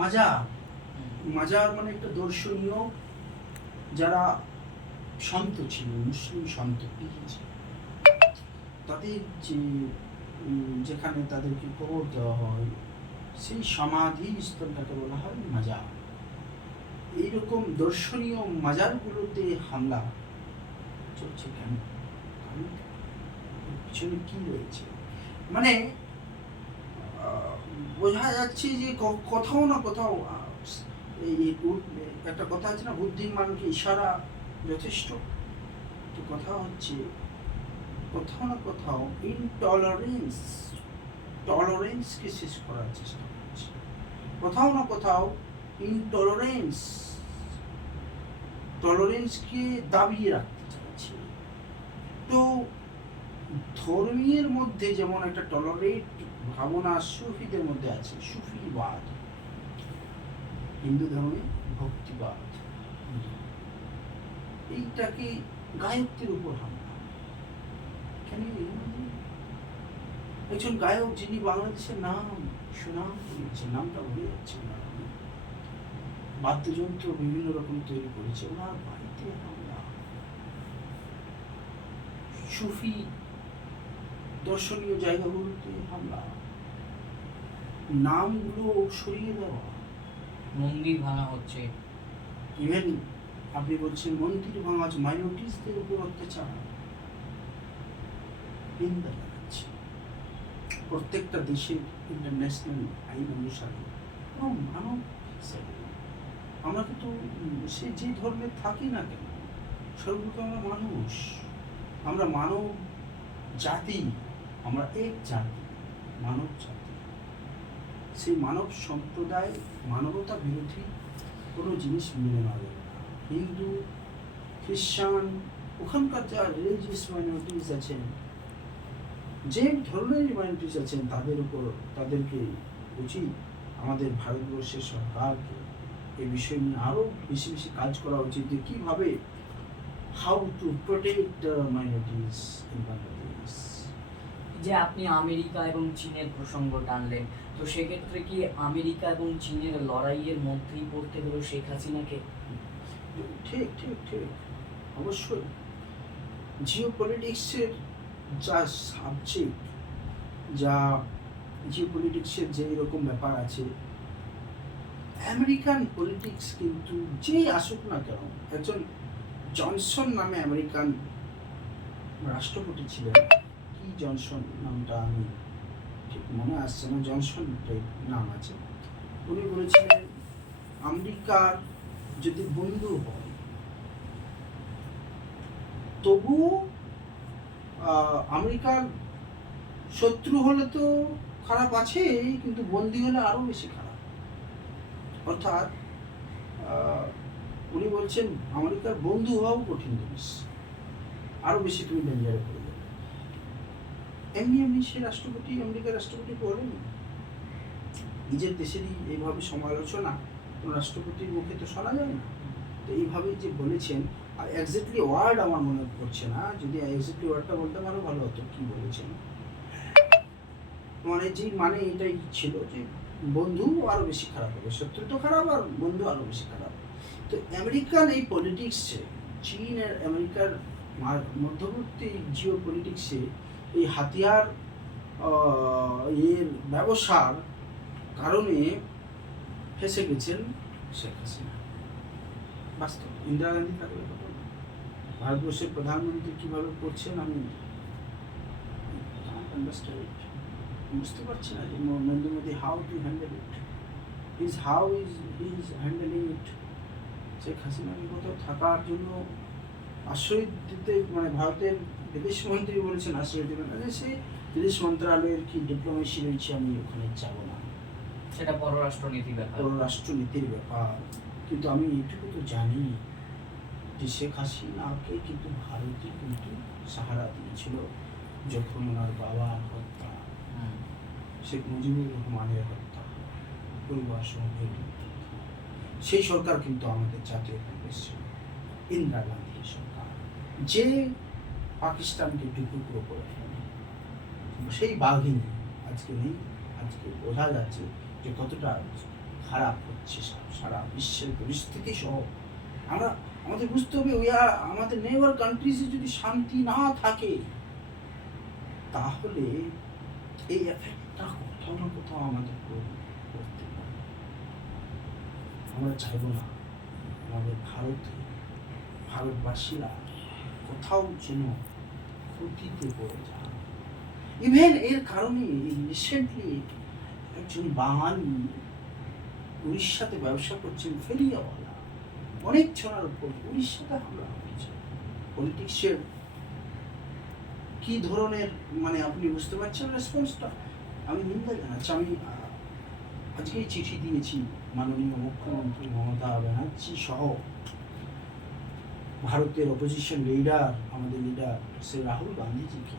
মাজার মাজার মানে একটা দর্শনীয়, যারা সন্ত ছিল, মুসলিম সন্ত, তাদের যে যেখানে তাদেরকে কবর দেওয়া হয়, সেই সমাধি স্থলটাকে বলা হয় মাজার। এইরকম দর্শনীয় মাজারগুলোতে হামলা চলছে কেন? পিছনে কি রয়েছে? মানে বোঝা যাচ্ছে যে কোথাও না কোথাও এই একটা কথা আছে না, বুদ্ধিমানকে ইশারা যথেষ্ট। তো কথা হচ্ছে কোথাও না কোথাও টলারেন্সকে শেষ করার চেষ্টা করছে, কোথাও না কোথাও টলারেন্সকে দাবিয়ে রাখতে চাইছে। তো ধর্মীয় মধ্যে যেমন একটা টলারেট ভাবনা সুফিদের মধ্যে আছে, সুফিবাদ, হিন্দু ধর্মে ভক্তিবাদ, এইটাকে গায়কদের উপর হামলা। কেন? একজন গায়ক যিনি বাংলাদেশের নাম সুনাম করেছে, নামটা ভুলে যাচ্ছে না, বাদ্যযন্ত্র বিভিন্ন রকম তৈরি করেছে, ওনার বাড়িতে হামলা। সুফি দর্শনীয় জায়গাগুলোতে হামলা, নামগুলো সরিয়ে দেওয়া, মন্দির ভাঙা হচ্ছে। ইভেন আপনি বলছেন মন্দির ভাঙা হচ্ছে, মাইনরিটিসদের উপর অত্যাচার, নিন্দা জানাচ্ছে। প্রত্যেকটা দেশের ইন্টারন্যাশনাল আইন অনুসারে মানব, আমরা কিন্তু সে যে ধর্মে থাকি না কেন, সর্বপ্রথম আমরা মানুষ, আমরা মানব জাতি, আমরা এক জাতি, মানব জাতি। সেই মানব সম্প্রদায় মানবতা বিরোধী কোনো জিনিস মেনে নেওয়া যাবে না। হিন্দু, খ্রিস্টান, ওখানকার যা রিলিজিয়াস মাইনরিটিস আছেন, যে ধরনের মাইনরিটিস আছেন, তাদেরকে উচিত আমাদের ভারতবর্ষের সরকারকে এই বিষয় নিয়ে আরও বেশি বেশি কাজ করা উচিত, যে কীভাবে how to protect minorities in Bangladesh. যে আপনি আমেরিকা এবং চীনের প্রসঙ্গ টানলেন, তো সেক্ষেত্রে কি আমেরিকা এবং চীনের লড়াইয়ের মধ্যেই পড়তে হলো শেখ হাসিনাকে? ঠিক ঠিক ঠিক, অবশ্যই। জিও পলিটিক্সের যা সাবজেক্ট, যা জিও পলিটিক্সের যে এরকম ব্যাপার আছে, আমেরিকান পলিটিক্স কিন্তু যেই আসুক না কেন, একজন জনসন নামে আমেরিকান রাষ্ট্রপতি ছিলেন, কি জনসন নামটা আমি ঠিক মনে আসছে না, জনসন নাম আছে, উনি বলেছিলেন আমেরিকার যদি বন্ধু হয় তবুও আমেরিকার শত্রু হলে তো খারাপ আছে, কিন্তু বন্দী হলে আরো বেশি খারাপ। অর্থাৎ উনি বলছেন আমেরিকার বন্ধু হওয়াও কঠিন জিনিস, আরো বেশি তুমি ডেঞ্জারে পড়ে যাবে। এমনি সে রাষ্ট্রপতি, আমেরিকার রাষ্ট্রপতি বলেন, নিজের দেশেরই এইভাবে সমালোচনা কোন রাষ্ট্রপতির মুখে তো শোনা যায় না। তো এইভাবেই যে বলেছেন, আর এক্স্যাক্টলি ওয়ার্ড আমার মনে পড়ছে না, যদি এক্স্যাক্টলি ওয়ার্ডটা বলতে পারো ভালো হতো, কি বলেছেন, মানে এটাই ছিল যে বন্ধু আরো বেশি খারাপ হবে, শত্রু তো খারাপ আর বন্ধু আরো বেশি খারাপ। তো আমেরিকান এই পলিটিক্সে, চীন আর আমেরিকার মধ্যবর্তী জিও পলিটিক্সে এই হাতিয়ার এর ব্যবসার কারণে ফেসে গেছেন শেখ হাসিনা। বাস্তব ইন্দিরা গান্ধী থাকলে হতো না। ভারতবর্ষের প্রধানমন্ত্রী কিভাবে করছেন আমি বুঝতে পারছি না যে Narendra Modi how to handle it, how is handling it. Sheikh হাসিনাকে কোথাও থাকার জন্য আশ্রয় দিতে, মানে ভারতের বিদেশ মন্ত্রী বলেছেন আশ্রয় দেবেন, সে বিদেশ মন্ত্রণালয়ের কি ডিপ্লোমেসি রয়েছে, আমি ওখানে যাব না, সেটা পররাষ্ট্রনীতির ব্যাপার। কিন্তু আমি এইটুকু তো জানি যে শেখ হাসিনাকে কিন্তু ভারতে কিন্তু সাহারা দিয়েছিল যখন ওনার বাবার হত্যা, শেখ মুজিবুর রহমানের হত্যা, পরিবার সহ সেই সরকার কিন্তু আমাদের জাতীয় কংগ্রেস ছিল, ইন্দিরা গান্ধীর সরকার, যে পাকিস্তানকে টুকরো করে ফেলে। সেই বাঘিনী আজকে নেই। আজকে বোঝা যাচ্ছে যে কতটা খারাপ হচ্ছে সারা বিশ্বের পরিস্থিতি সহ আমরা আমাদের বুঝতে হবে আমাদের নেবার কান্ট্রিজে যদি শান্তি না থাকে তাহলে এই এফেক্টটা কোথাও না কোথাও আমাদের করতে পারে। আমরা চাইবো না আমাদের ভারতবাসীরা কোথাও যেন ক্ষতিতে পড়ে যায়। ইভেন এর কারণে রিসেন্টলি একজন বাঙালি উড়িষ্যাতে ব্যবসা করছেন ফেরিয়াওয়ালা, অনেক জনের উপর উড়িষ্যাতে হামলা হয়েছে। পলিটিক্সের কি ধরনের মানে আপনি বুঝতে পারছেন রেসপন্সটা। আমি নিন্দা জানাচ্ছি। আমি আজকেই চিঠি দিয়েছি মাননীয় মুখ্যমন্ত্রী মমতা ব্যানার্জি সহ ভারতের অপোজিশন লিডার, আমাদের লিডার শ্রী রাহুল গান্ধীজিকে,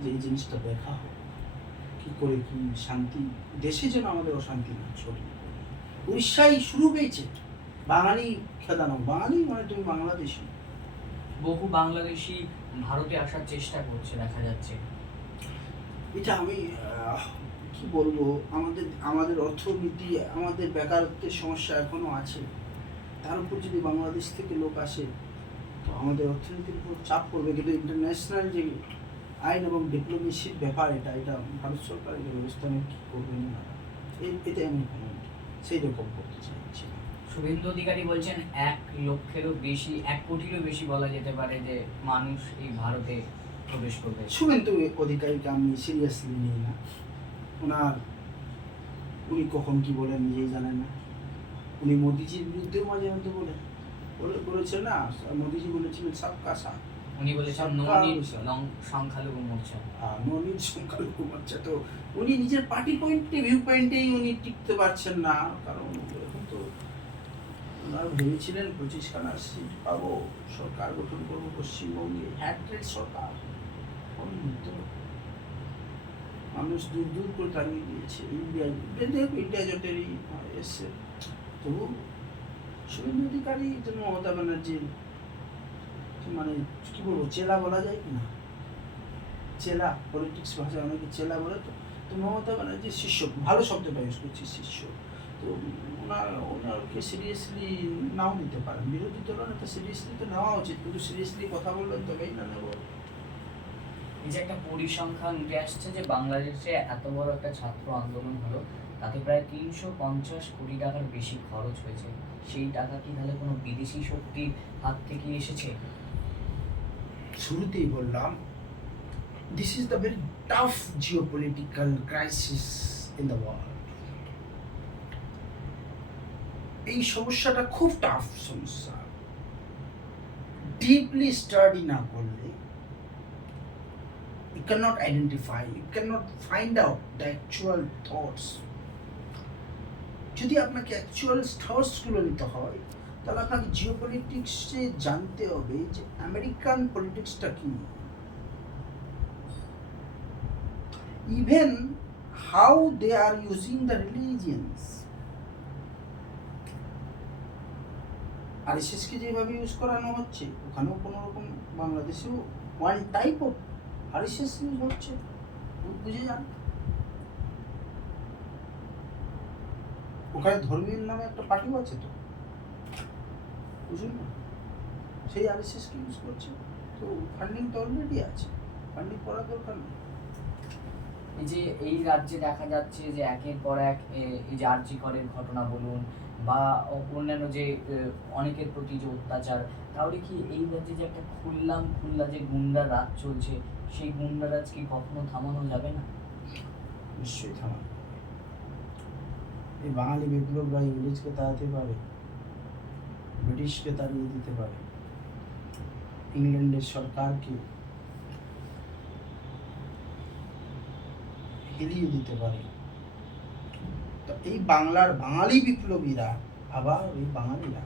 যে এই জিনিসটা দেখা হোক, কি করে কি শান্তি দেশে যেন আমাদের অশান্তি না ছড়িয়ে পড়ে। উড়িষ্যায় শুরু হয়েছে বাঙালি খেদানো। বাঙালি মানে তুমি বাংলাদেশি। বহু বাংলাদেশি ভারতে আসার চেষ্টা করছে দেখা যাচ্ছে। এটা আমি কি বলবো, আমাদের অর্থনীতি, আমাদের বেকারত্বের সমস্যা এখনো আছে, তার উপর যদি বাংলাদেশ থেকে লোক আসে তো আমাদের অর্থনীতির উপর চাপ পড়বে। কিন্তু ইন্টারন্যাশনাল যে আইন এবং ডিপ্লোমেসির ব্যাপার, এটা ভারত সরকার এই ব্যবস্থা নিয়ে কী করবেন না, এটা আমি সেই রকম করতে চাইছি না। শুভেন্দু অধিকারী বলছেন 1 কোটিরও বেশি বলা যেতে পারে যে মানুষ এই ভারতে প্রবেশ করবে। শুভেন্দু অধিকারীকে আমি সিরিয়াসলি নিই না। উনি কখন কি বলেন নিজেই জানেন না। উনি মোদিজির বিরুদ্ধেও মাঝে মধ্যে বলেছেন না, মোদিজি বলেছিলেন সবকা সাথ। উনি বলেছেন সংখ্যালঘু মোর্চা। ননীত সংখ্যালঘু মোর্চা। তো উনি নিজের পার্টি ভিউ পয়েন্টেই উনি টিকতে পারছেন না। কারণ এখন তো ওনারা ভেবেছিলেন 25খানা সিট পাবো, সরকার গঠন করবো পশ্চিমবঙ্গে, হ্যাট্রেড সরকার। তো মানুষ দূর দূর করে তাড়িয়ে দিয়েছে। ইন্ডিয়া জোটেরই এসছে। তবু শুভেন্দু অধিকারী যেন মমতা ব্যানার্জির মানে কি বলবো, চেলা বলা যায় কি না, চেলা, পলিটিক্স ভাষায় অনেকে চেলা বলে। তো মমতা ব্যানার্জির শিষ্য, ভালো শব্দটা ইউজ করছি, শিষ্য। তো ওনাকে সিরিয়াসলি নাও নিতে পারেন। বিরোধী দলনেতা সিরিয়াসলি তো নেওয়া উচিত, কিন্তু সিরিয়াসলি কথা বলবেন তবেই না নেব। এই যে একটা পরিসংখ্যান উঠে আসছে যে বাংলাদেশে এত বড় একটা ছাত্র আন্দোলন হলো, তাতে প্রায় 350 কোটি টাকার বেশি খরচ হয়েছে। সেই টাকা কি তাহলে কোনো বিদেশি শক্তির হাত থেকে এসেছে? শুরুতেই বললাম, this is the very tough geopolitical crisis in the world. এই সমস্যাটা খুব টাফ সমস্যা। ডিপলি স্টাডি না করলে you cannot identify, you cannot find out the actual thoughts. যদি আপনাকে অ্যাকচুয়াল থটসগুলো নিতে হয় তাহলে আপনাকে জিওপলিটিক্সে জানতে হবে যে আমেরিকান পলিটিক্সটা কি, even how they are using the religions. আরএসএসকে যেভাবে ইউজ করানো হচ্ছে, ওখানেও কোনো রকম বাংলাদেশেও one type of RSS use হচ্ছে, বুঝে যান। ওখানে ধর্মীয় নামে একটা পার্টিও আছে, তো বুঝুন না, সেই আরএসএসকে ইউজ করছে। তো ফান্ডিং তো অলরেডি আছে, ফান্ডিং করার দরকার নেই। এই যে এই রাজ্যে দেখা যাচ্ছে যে একের পর এক এই যে আরজি করের ঘটনা বলুন বা অন্যান্য যে অনেকের প্রতি যে অত্যাচার, তাহলে কি এই রাজ্যে যে একটা খুল্লা যে গুন্ডা রাজ চলছে, সেই গুন্ডা রাজ কি কখনো থামানো যাবে না? নিশ্চয়ই থামানো। এই বাঙালি বিপ্লবরা ইংরেজকে তাড়াতে পারে, ব্রিটিশকে তাড়িয়ে দিতে পারে, ইংল্যান্ডের সরকারকে হেলিয়ে দিতে পারে। তো এই বাংলার বাঙালি বিপ্লবীরা, আবার এই বাঙালিরা,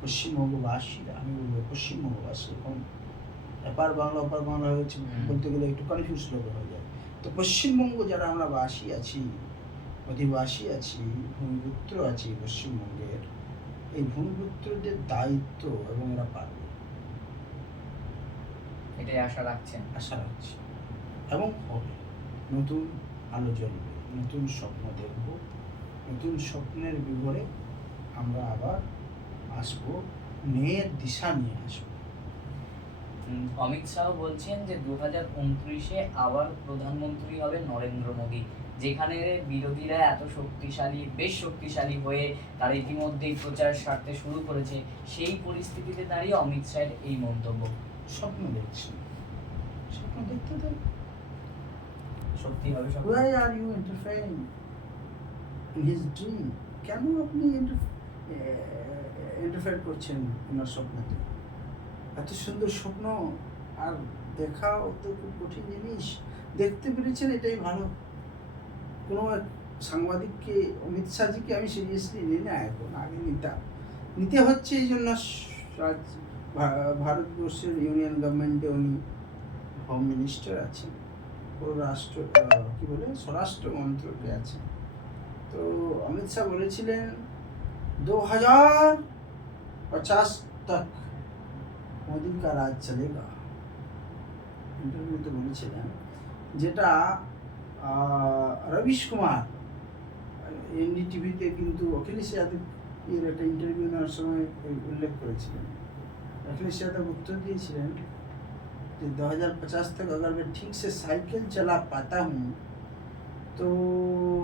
পশ্চিমবঙ্গবাসীরা, আমি বলবো পশ্চিমবঙ্গবাসী, এখন এপার বাংলা ওপার বাংলা হয়েছে বলতে গেলে একটু কনফিউজ হয়ে যায়। তো পশ্চিমবঙ্গ যারা আমরা বাসী আছি, অধিবাসী আছি, ভূমিপুত্র আছি পশ্চিমবঙ্গের, এই ভূমিপুত্রদের দায়িত্ব এবং এরা পারবে, এটাই আশা রাখছেন? আশা রাখছি, এবং হবে। নতুন আলো জ্বলবে, নতুন স্বপ্ন দেখব, নতুন স্বপ্নের বিবরে আমরা আবার আসবো, ন্যায়ের দিশা নিয়ে আসবো। অমিত শাহ বলছেন যে 2029-এ আবার প্রধানমন্ত্রী হবে নরেন্দ্র মোদী, যেখানে বিরোধীরা এত শক্তিশালী, বেশ শক্তিশালী হয়ে তারা ইতিমধ্যেই প্রচার সারতে শুরু করেছে, সেই পরিস্থিতিতে দাঁড়িয়ে অমিত শাহের এই মন্তব্য। স্বপ্ন দেখছেন, স্বপ্ন দেখতে দেন। সত্যি হবে সব? Why are you interfering in his dream? কেন আপনি ইন্টারফেয়ার করছেন ওনার স্বপ্নতে? এত সুন্দর স্বপ্ন আর দেখাও তো খুব কঠিন জিনিস। দেখতে পেরেছেন, এটাই ভালো। কোনো এক সাংবাদিককে, অমিত শাহজিকে আমি সিরিয়াসলি নিই না এখন, আগে নিতে হচ্ছে। এই জন্য ভারতবর্ষের ইউনিয়ন গভর্নমেন্টে উনি হোম মিনিস্টার আছেন, স্বরাষ্ট্র মন্ত্রকে আছেন। তো অমিত শাহ বলেছিলেন 2050 तक মোদি কা রাজ চলেগা, ইন্টারভিউতে বলেছিলেন, যেটা রবিশ কুমার এনডিটিভিতে কিন্তু অখিলেশ যাদব এর একটা ইন্টারভিউ নেওয়ার সময় উল্লেখ করেছিলেন। अखिलेश यादव उत्तर दिए 2050 तक अगर मैं ठीक से साइकिल चला पाता हूँ तो